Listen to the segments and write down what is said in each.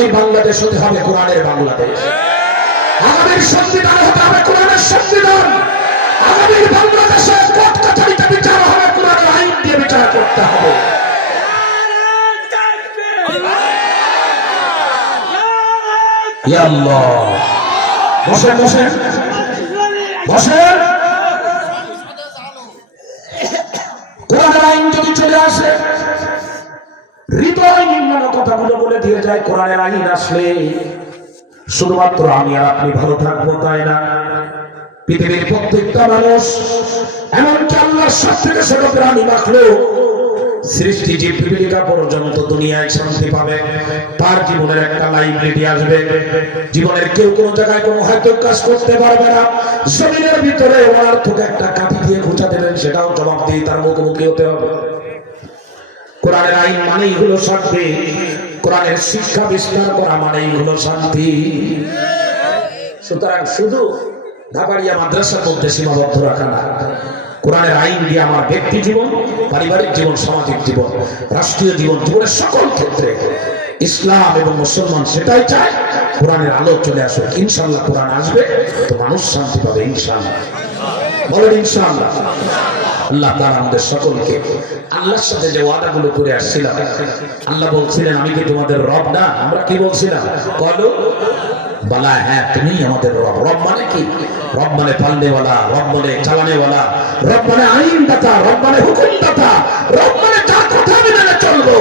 আগামীর বাংলাদেশ হতে হবে কোরআনের বাংলাদেশ, আগামীর সংবিধান হতে হবে কোরআনের সংবিধান, আগামীর বাংলাদেশে কোর্ট কাছারিতে বিচার হবে কোরআনের আইন দিয়ে বিচার করতে হবে। ইয়া আল্লাহ, বসেন বসেন বসেন। কোরআনের আইন যদি চলে আসে, হৃদয় নিম্ন কথাগুলো বলে দিয়ে যায়, কোরআনের আইন আসলে শুধুমাত্র আমি আর আপনি ভালো থাকবো তাই না, পৃথিবীর প্রত্যেকটা মানুষ, এমনকি আল্লাহর সব থেকে ছোট প্রাণী মাখলো সৃষ্টি জীব পৃথিবীকা পর্যন্ত দুনিয়ায় শান্তি পাবে। তার জীবনের একটা লাইব্রেরি আসবে, জীবনের কেউ কোনো জায়গায় কোনো হয়তো কাজ করতে পারবে না, জমিনের ভিতরে ওনার থেকে একটা কাঠি দিয়ে খুঁজা দেবেন, সেটাও জবাব দিয়ে তার মুখোমুখি হতে হবে। কোরআনের আইন মানেই হলো শান্তি, কোরআনের শিক্ষা বিস্তার করা মানেই হলো শান্তি। সুতরাং শুধু ঢাকারিয়া মাদ্রাসার মধ্যে সীমাবদ্ধ রাখা না, কোরআনের আইন দিয়ে আমার ব্যক্তি জীবন, পারিবারিক জীবন, সামাজিক জীবন, রাষ্ট্রীয় জীবন, জীবনের সকল ক্ষেত্রে ইসলাম এবং মুসলমান সেটাই চায় কোরআনের আলো চলে আসুক। ইনশাআল্লাহ কোরআন আসবে তো মানুষ শান্তি পাবে ইনশাআল্লাহ। বলেন ইনশাআল্লাহ। আল্লাহ তাআলা আমাদের সকলকে আল্লাহর সাথে যে ওয়াদাগুলো করে আসছিলাম, আল্লাহ বলছিলেন আমি কি তোমাদের রব না? আমরা কি বলছিলাম? বলো বলা, হ্যাঁ তুমি আমাদের রব। রব মানে কি? রব মানে পালনেওয়ালা, রব মানে চালানেওয়ালা, রব মানে আইনদাতা, রব মানে হুকুমদাতা, রব মানে যার কথা আমি মেনে চলবো।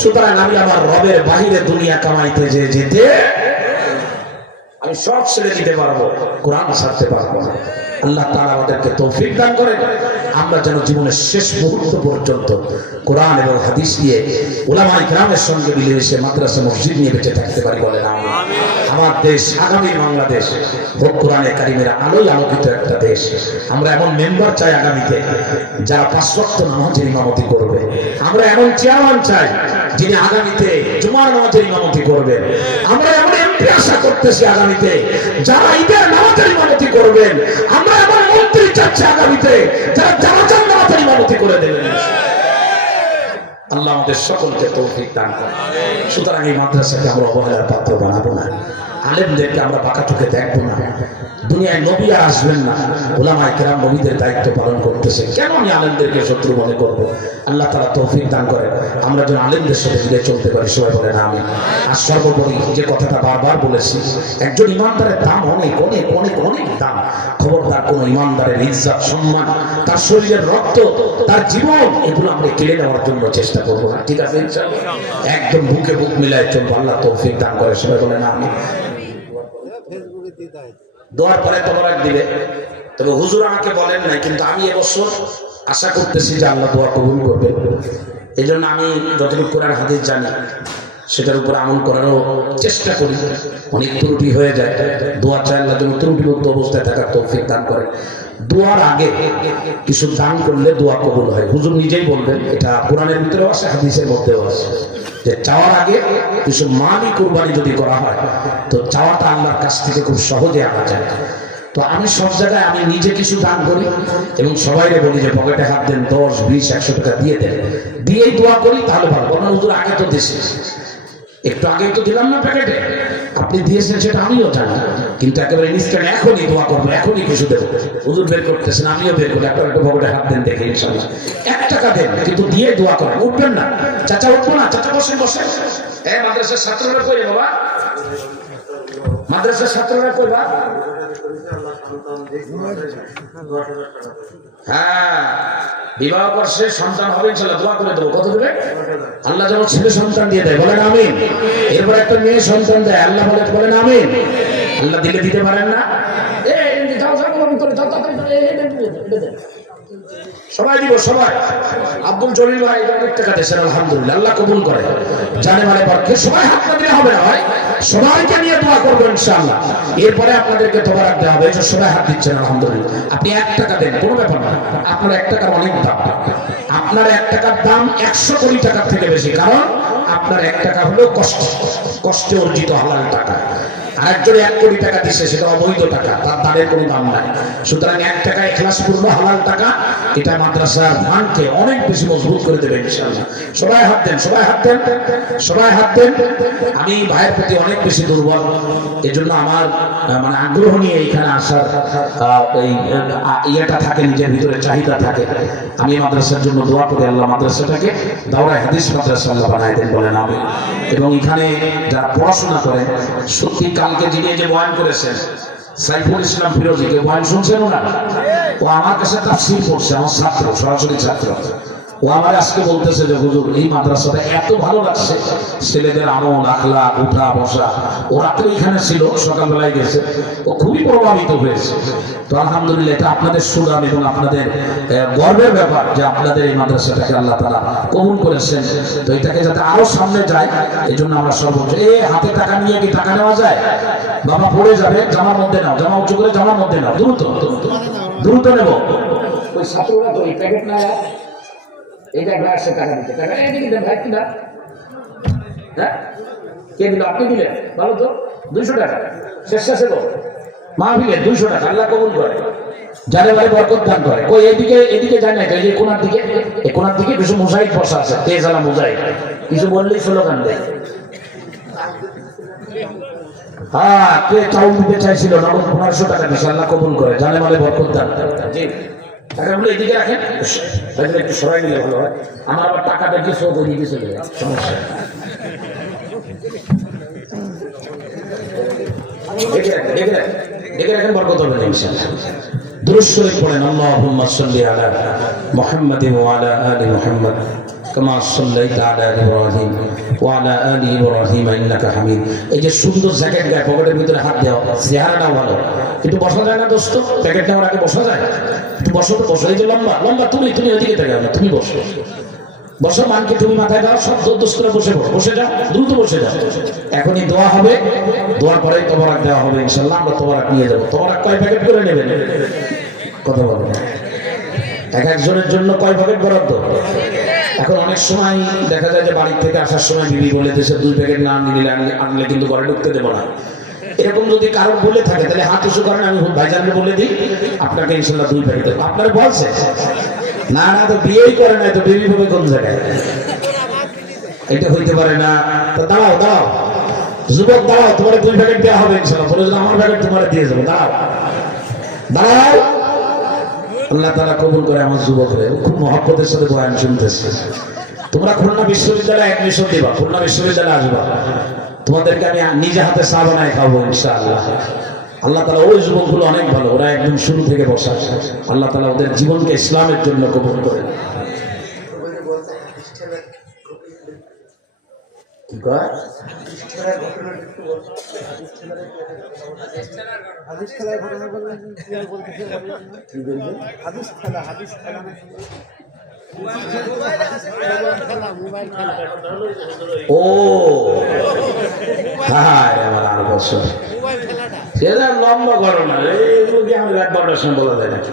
সুতরাং আমি আমার রবের বাহিরে দুনিয়া কামাইতে যেতে আমি সব ছেড়ে দিতে পারবো, কোরআন ছাড়তে পারবো না। আল্লাহ তাআলা আমাদেরকে তৌফিক দান করেন, আমরা যেন জীবনের শেষ মুহূর্ত পর্যন্ত কোরআন এবং হাদিস নিয়ে উলামায়ে কেরামের সঙ্গে মিলেমিশে মাদ্রাসা মসজিদ নিয়ে বেঁচে থাকতে পারি। বলেন আমিন। আমার দেশ আগামী বাংলাদেশ হোক কোরআনে কারিমের আলোয় আলোকিত একটা দেশ। আমরা এমন মেম্বার চাই আগামীতে যারা 5 ওয়াক্ত নামাজের ইমামতি করবে। আমরা এমন চেয়ারম্যান চাই যিনি আগামীতে জুমার নামাজের ইমামতি করবেন। আমরা এমন এমপি আশা করতেছি আগামীতে যারা ঈদের নামাজের ইমামতি করবেন। আমরা এমন মন্ত্রী চাচ্ছি আগামীতে যারা জামাতের নামাজের ইমামতি করে দেবেন। আল্লাহ আমাদের সকলকে তৌফিক দান করেন। সুতরাং এই মাদ্রাসাকে আমরা অবহেলার পাত্র বানাবো না, আলেমদেরকে আমরা বাঁকা চোখে দেখবো না। দুনিয়ায় নবী আর আসবেন না, উলামায়ে কেরাম নবীদের দায়িত্ব পালন করতেছে, কেন আমি আলেমদেরকে শত্রু মনে করব? আল্লাহ তাআলা তৌফিক দান করেন, আমরা যেন আলেমদের সাথে মিলে চলতে পারি। সবাই বলেন আমিন। আর সর্বোপরি যে কথাটা বারবার বলেছি, একজন ইমানদারের দাম অনেক অনেক অনেক অনেক দাম। খবরদার কোন ইমানদারের ইজ্জত, সম্মান, তার শরীরের রক্ত, তার জীবন, এগুলো আমরা কেড়ে নেওয়ার জন্য চেষ্টা করবো না। ঠিক আছে ইনশাআল্লাহ? একদম বুকে বুক মিলায় চলবো। আল্লাহ তৌফিক দান করে। সবাই বলেন আমিন। দোয়ার পরে তোমরা দিবে, তবে হুজুর আমাকে বলেন নাই, কিন্তু আমি এবছর আশা করতেছি যে আল্লাহ দোয়া কবুল করবে। এই জন্য আমি যতটুকু কোরআন হাদিস জানি সেটার উপর আমল করারও চেষ্টা করি। অনেক ত্রুটি হয়ে যায়, দোয়া চাই আল্লাহ যেন ত্রুটিমুক্ত অবস্থায় থাকার তৌফিক দান করে। দোয়ার আগে কিছু দান করলে দোয়া কবুল হয়। হুজুর নিজেই বলবেন, এটা কোরআনের ভিতরেও আছে, হাদিসের মধ্যেও আছে, যে চাওয়ার আগে কিছু মালি কুরবানি যদি করা হয় তো চাওয়াটা আল্লাহর কাছ থেকে খুব সহজে আনা যায়। তো আমি সব জায়গায় আমি নিজে কিছু দান করি এবং সবাইকে বলি যে পকেটে হাত দেন, 10, 20, 100 টাকা দিয়ে দেন, দিয়েই দোয়া করি, তাহলে ভালো। বলেন হুজুর আগে তো দিয়েছি, একটু আগে তো দিলাম না প্যাকেটে, আপনি দিয়েছেন সেটা আমিও জানি, কিন্তু একেবারে ইনস্ট্যান্ট এখনই দোয়া করবো, এখনই কিছু দেবো। হুজুর বের করতেছেন, আমিও বের করি, আপনার একটু পকেটে হাত দেন দেখে ইনশাআল্লাহ 1 টাকা দেন, কিন্তু দিয়ে দোয়া করেন। উঠবেন না চাচা, উঠবো না চাচা, বসেন বসেন। মাদ্রাসার ছাত্ররা কই বাবা? মাদ্রাসার ছাত্ররা কই বা? হ্যাঁ, বিবাহ করছে, সন্তান হবে ইনশাআল্লাহ, দোয়া করে দেবো। কত দেবে? আল্লাহ যেন ছেলে সন্তান দিয়ে দেয়, বলেন আমিন। এরপর একটা মেয়ে সন্তান দেয়, আল্লাহ বলেন আমিন। আল্লাহ দিলে দিতে পারেন না? সবাই দিব, সবাই। আব্দুল জলিল ভাই 1 টাকা দিয়েছেন, আলহামদুলিল্লাহ, আল্লাহ কবুল করে। জানে মানে পক্ষে সবাই হাত না দিলে হবে না ভাই, সবাইকে নিয়ে দোয়া করবেন ইনশাআল্লাহ। এরপরে আপনাদেরকে তোবা রাখতে হবে, এই যে সবাই হাত দিচ্ছেন আলহামদুলিল্লাহ। আপনি 1 টাকা দেন, কোনো ব্যাপার না, আপনার 1 টাকার অনেক দাম। আপনার 1 টাকার দাম 100 কোটি টাকার থেকে বেশি, কারণ আপনার 1 টাকা হলো কষ্টে অর্জিত হালাল টাকা। আরেকজন 1 কোটি টাকা দিচ্ছে, সেটা অবৈধ টাকা, তার দানের কোনো দাম নাই। সুতরাং 1 টাকা ইখলাসপূর্ণ হালাল টাকা, এটা মাদ্রাসার মানকে অনেক বেশি মজবুত করে দেবে ইনশাআল্লাহ। সবাই হাত দেন, সবাই হাত দেন, সবাই হাত দেন। আমি ভাইয়ের প্রতি অনেক বেশি দুর্বল, এজন্য আমার মানে আগ্রহ নিয়ে এখানে আসার এই ইয়েটা থাকে, নিজের ভিতরে চাহিদা থাকে। আমি মাদ্রাসার জন্য দোয়া করি, আল্লাহ মাদ্রাসাটাকে দাওরায়ে হাদিস মাদ্রাসা আল্লাহ বানায় দেন, বলেন আমিন। এবং এখানে যারা পড়াশোনা করে, সত্যি কালকে যিনি যে বয়ান করেছেন সাইফুল ইসলাম ফিরোজী, কেউ বয়ান শুনছেন না? ও আমার কাছে তাফসীর পড়ছে, আমার ছাত্র, সরাসরি ছাত্র। ও আমার আজকে বলতেছে যে হুজুর এই মাদ্রাসাটা এত ভালো লাগছে, ছেলেদের আমল আখলাক উঠা বসা, ও রাত্রে এখানে ছিল, সকালবেলায় গেছে, ও খুবই প্রভাবিত হয়েছে। তো আলহামদুলিল্লাহ, এটা আপনাদের সুনাম এবং আপনাদের গর্বের ব্যাপার যে আপনাদের এই মাদ্রাসাটাকে আল্লাহ তাআলা কবুল করেছেন। তো এটাকে যাতে আরো সামনে যায়, এই জন্য আমরা সর্বোচ্চ হাতে টাকা নিয়ে কি টাকা নেওয়া যায়? বাবা পড়ে যাবে, জামার মধ্যে নাও, জামা উঁচু করে জামার মধ্যে নাও, দ্রুত দ্রুত নেব। ওই ছাত্ররা তো এই প্যাকেট না, এইটা গ্লাসে টাকা দিতে, টাকা এদিকে দেন ভাই, কিনা হ্যাঁ কে দিল? আপনি দিলেন, ভালো তো। 200 টাকা শেষে মাহফিলে 200 টাকা, আল্লাহ কবুল করে, যারে বারে বরকত দান করে। ওই এদিকে যায় না, এই যে কোনার দিকে, এই কোনার দিকে কিছু মুজাহিদ বসা আছে, তেজালা মুজাহিদ, কিছু বললেই স্লোগান দেয়। হ্যাঁ, কে চাউল দিতে চাইছিল, নগদ 1500 টাকা দিচ্ছে, আল্লাহ কবুল করে, জানে মালে বরকত দান। জি, টাকাগুলো এদিকে রাখেন, একটু সরাই নিলে ভালো হয়। আমার আবার টাকাটা কি সব ওইদিকে চলে যায়, সমস্যা। দেখে রাখেন, বরকত হবে না ইনশাআল্লাহ। দুরূদ শরীফ পড়েন, আল্লাহুম্মা সাল্লি আলা মুহাম্মাদিন ওয়া আলা আলি মুহাম্মাদ কামা সাল্লাইতা আলা ইব্রাহিম ওয়া আলা আলি ইব্রাহিম ইন্নাকা হামিদ। এই যে সুন্দর জ্যাকেট গায়ে, পকেটের ভিতরে হাত দেওয়া, চেহারাটাও ভালো, কিন্তু বসা যায় না দোস্ত, প্যাকেট নেওয়ার আগে বসা যায়? একটু বসো তো, বসো। এই যে লম্বা লম্বা, তুমি ওইদিকে থেকে না, তুমি বসো, বসো, মানকে তুমি মাথায় দাও, সব দোষ করে বসে পড়ো, বসে যাও, দ্রুত বসে যাও। এখনই দোয়া হবে, দোয়ার পরেই তোবারাক দেওয়া হবে ইনশাআল্লাহ। আমরা তোবারাক নিয়ে যাবো। তোবারাক কয় প্যাকেট করে নেবেন? কথা বলবেন, এক একজনের জন্য কয় প্যাকেট বরাদ্দ? এখন অনেক সময় দেখা যায় যে বাড়ি থেকে আসার সময় বিবি বলে দেশে 2 প্যাকেট না আনলে কিন্তু ঘরে ঢুকতে দেবো না। এরকম যদি কারো বলে থাকে, তাহলে হাত উঁচু করেন, আমি ভাইজানকে বলে দিই আপনাকে ইনশাআল্লাহ 2 প্যাকেট দেবো। আপনারা বলছে না, না তো বিয়েই করে নাই, তো বিবি হবে কোন জায়গায়? এটা হইতে পারে না। তো দাঁড়াও দাঁড়াও, যুবক দাঁড়াও, তোমার 2 প্যাকেট দেওয়া হবে ইনশাআল্লাহ। বলে আমার প্যাকেট তোমার দিয়ে যাবো, দাঁড়াও দাঁড়াও। আল্লাহ তাআলা কবুল করে আমার যুবকরা, খুব মহব্বতের সাথে বয়ান শুনতেছে। তোমরা খুলনা বিশ্ববিদ্যালয়ে অ্যাডমিশন দিবা, খুলনা বিশ্ববিদ্যালয়ে আসবা, তোমাদেরকে আমি নিজে হাতে চা বানায় খাবো ইনশাআল্লাহ। আল্লাহ তাআলা ওই যুবকগুলো অনেক ভালো, ওরা একদম শুরু থেকে বসা। আল্লাহ তাআলা ওদের জীবনকে ইসলামের জন্য কবুল করে। কি কয়? ও হ্যাঁ, আমার আর বছর সেটা লম্বা ঘটনা, এগুলো কি আমি রাত 12টার সময় বলা যায় নাকি?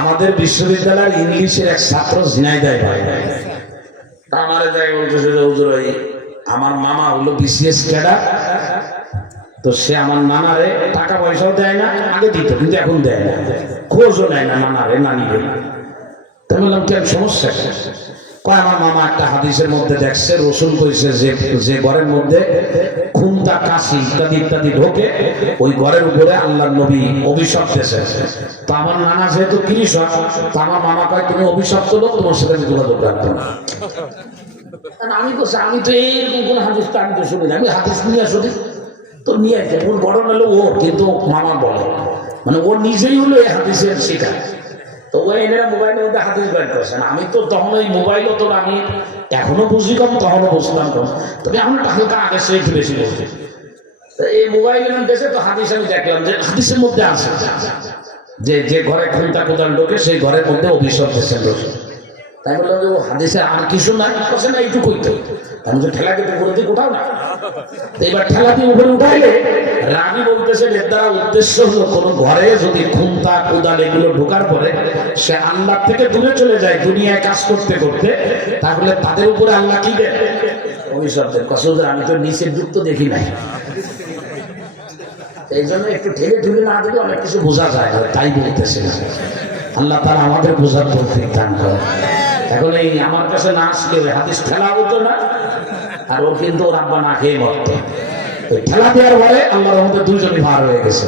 আমাদের বিশ্ববিদ্যালয়ের ইংলিশের এক ছাত্র ঝিনাইদহ ভাই, আমার জায়গায় বলতেছে যে হুজুর, আমার মামা হলো বিসিএস ক্যাডার, তো সে আমার নানারে টাকা পয়সাও দেয় না, আগে দিত কিন্তু এখন দেয় না, খোঁজও নেয় না নানারে নানিরে। তাই বললাম কেন, সমস্যা? কয় আমার মামা একটা হাদিসের মধ্যে দেখছে, রসুল কইছে যে ঘরের মধ্যে খুন্তা কাশি ইত্যাদি ইত্যাদি ঢোকে, ওই ঘরের উপরে আল্লাহর নবী অভিশাপ দিয়েছে। তো আমার নানা যেহেতু কৃষক, তো আমার মামা কয় তুমি অভিশপ্ত লোক, তোমার সাথে আমি যোগাযোগ রাখবো না। আমি তো এইরকম কোন হাদিস তো আমি তো শুনি না, আমি হাদিস নিয়ে শুনি তো নিয়ে আসে, ওর বড় হলো ও, কিন্তু মামা বলে, মানে ও নিজেই হলো এই হাদিসের শিকার। তো ওই এনারা মোবাইলের মধ্যে হাদিস বের করেছেন, আমি তো তখন ওই মোবাইলও তো আমি এখনো বুঝি কম, তখনও বুঝলাম কম, তবে এখন হালকা আগে সে একটু বেশি বুঝি। এই মোবাইলের মধ্যে তো হাদিস আমি দেখলাম যে হাদিসের মধ্যে আছে যে ঘরে খুঁটা কোদাল ঢোকে সেই ঘরের মধ্যে অভিশাপ দিয়েছেন রসুল। তাই বললাম যে ও হাদিসে আর কিছু নাই, বসে না এইটুকুই তো। আমি তো ঠেলা কেটে উপরে দিয়ে উঠাও না, তো এবার ঠেলা দিয়ে উপরে উঠাইলে রানী বলতেছে এর দ্বারা উদ্দেশ্য হলো কোন ঘরে যদি খুন্তা কোদাল এগুলো ঢোকার পরে সে আল্লাহ থেকে দূরে চলে যায় দুনিয়ায় কাজ করতে করতে, তাহলে তাদের উপরে আল্লাহ কি দেন? অভিশাপ দেন। কসম, আমি তো নিচের যুক্ত দেখি নাই, এই জন্য একটু ঠেলে ঠেলে না দিলে অনেক কিছু বোঝা যায় না, তাই বলতেছে না। আল্লাহ তাআলা আমাদের বোঝার তৌফিক দান করে। এখন এই আমার কাছে না আসলে হাদিস ঠেলা হতো না, আর ও কিন্তু ওর আব্বা না খেয়ে মরত। ওই ঠেলা দেওয়ার পরে আল্লাহর রহমতে দুইজনই ভার হয়ে গেছে।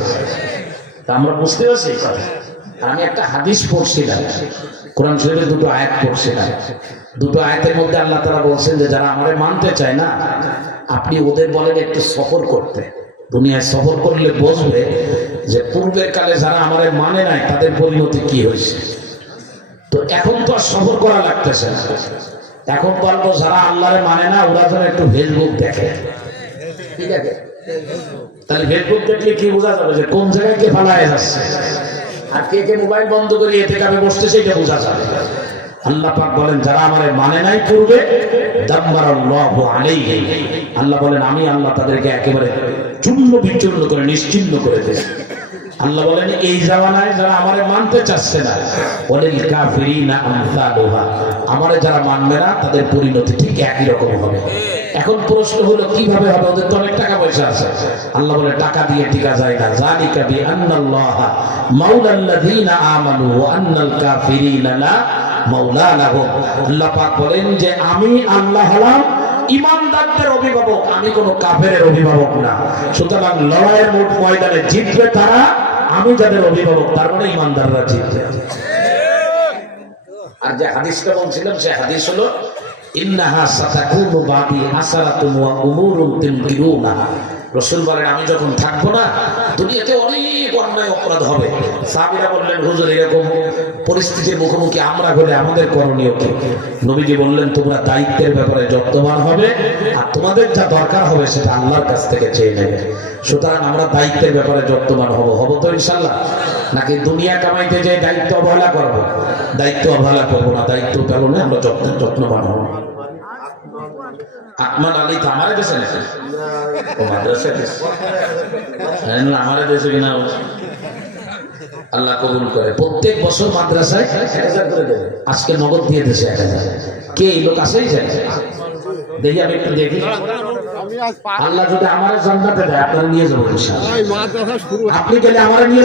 তা আমরা বুঝতে পারছি এই কথা। আমি একটা হাদিস পড়ছিলাম, কোরআন শরীফের দুটো আয়াত পড়ছিলাম। দুটো আয়াতের মধ্যে আল্লাহ তাআলা বলছেন যে যারা আমারে মানতে চায় না, আপনি ওদের বলেন একটু সফর করতে। দুনিয়ায় সফর করলে বুঝবে যে পূর্বের কালে যারা আমারে মানে নাই তাদের পরিণতি কি হয়েছে। তো এখন তো আর সফর করা লাগতেছে না, এখন বলবো যারা আল্লাহরে মানে না ওরা যেন একটু ফেসবুক দেখে, ঠিক আছে? তাহলে ফেসবুক দেখলে কি বোঝা যাবে যে কোন জায়গায় কে পালায় যাচ্ছে, আর কে কে মোবাইল বন্ধ করে এতে কাবে বসতে সেটা বোঝা যাবে। আল্লাহ পাক বলেন যারা আমারে মানে নাই পূর্বে, দাম্মারাল্লাহু আলাইহি, আল্লাহ বলেন আমি আল্লাহ তাদেরকে একেবারে চূর্ণ বিচূর্ণ করে নিশ্চিহ্ন করে দিয়েছি। আল্লাহ বলেন এই জামানায় যারা আমারে মানতে চাচ্ছে না, ওয়ালিল কাফিরিনা আমসালুহা, আমারে যারা মানবে না তাদের পরিণতি ঠিক একই রকম হবে। এখন প্রশ্ন হলো কিভাবে হবে? ওদের তো অনেক টাকা পয়সা আছে। আল্লাহ বলে টাকা দিয়ে টিকা যায় না। যালিকা বিআন্নাল্লাহা মাওলাল্লাযীনা আমানু ওয়া আন্নাল কাফিরিনা লা মাওলা লাহুম। আল্লাহ পাক বলেন যে আমি আল্লাহ হলাম ঈমানদারদের অভিভাবক, আমি কোনো কাফেরের অভিভাবক না। সুতরাং লড়াইয়ের ময়দানে জিতবে তারা, আমি যাদের অভিভাবক, তার মানে ঈমানদাররা জিতবে। আর যে হাদিসটা বলছিলাম সে হাদিস হলো ইন্নাহা সাতাকুনু বাদি আসরাতুন ওয়া উমুরুন তুনকিরুনা। রাসূল বলেন আমি যখন থাকবো না দুনিয়াতে অনেক অন্যায় অপরাধ হবে। সাহাবীরা বললেন হুজুর এরকম পরিস্থিতির মুখোমুখি আমরা হলে আমাদের করণীয় কি? নবীজি বললেন তোমরা দায়িত্বের ব্যাপারে যত্নবান হবে, আর তোমাদের যা দরকার হবে সেটা আল্লাহর কাছ থেকে চেয়ে নেবে। সুতরাং আমরা দায়িত্বের ব্যাপারে যত্নবান হব তো ইনশাআল্লাহ? নাকি দুনিয়া কামাইতে যে দায়িত্ব অবহেলা করবো? দায়িত্ব অবহেলা করবো না, দায়িত্ব পালনে আমরা যত্নবান হব। আকমাল আলী তো আমার দেশে নাকি? ও মাদ্রাসা দেশে, আমার দেশে কিনা? আল্লাহ কবুল করে। প্রত্যেক বছর মাদ্রাসায় 1000 করে দেবে। আজকে নগদ দিয়ে দেশে 1000। কে এই লোক আসেই যায়? দেখি আমি একটু দেখি। আল্লাহ যদি আমার জান্নাতে দেয় আপনারা নিয়ে যাবো ইনশাআল্লাহ। আপনি গেলে আমার নিয়ে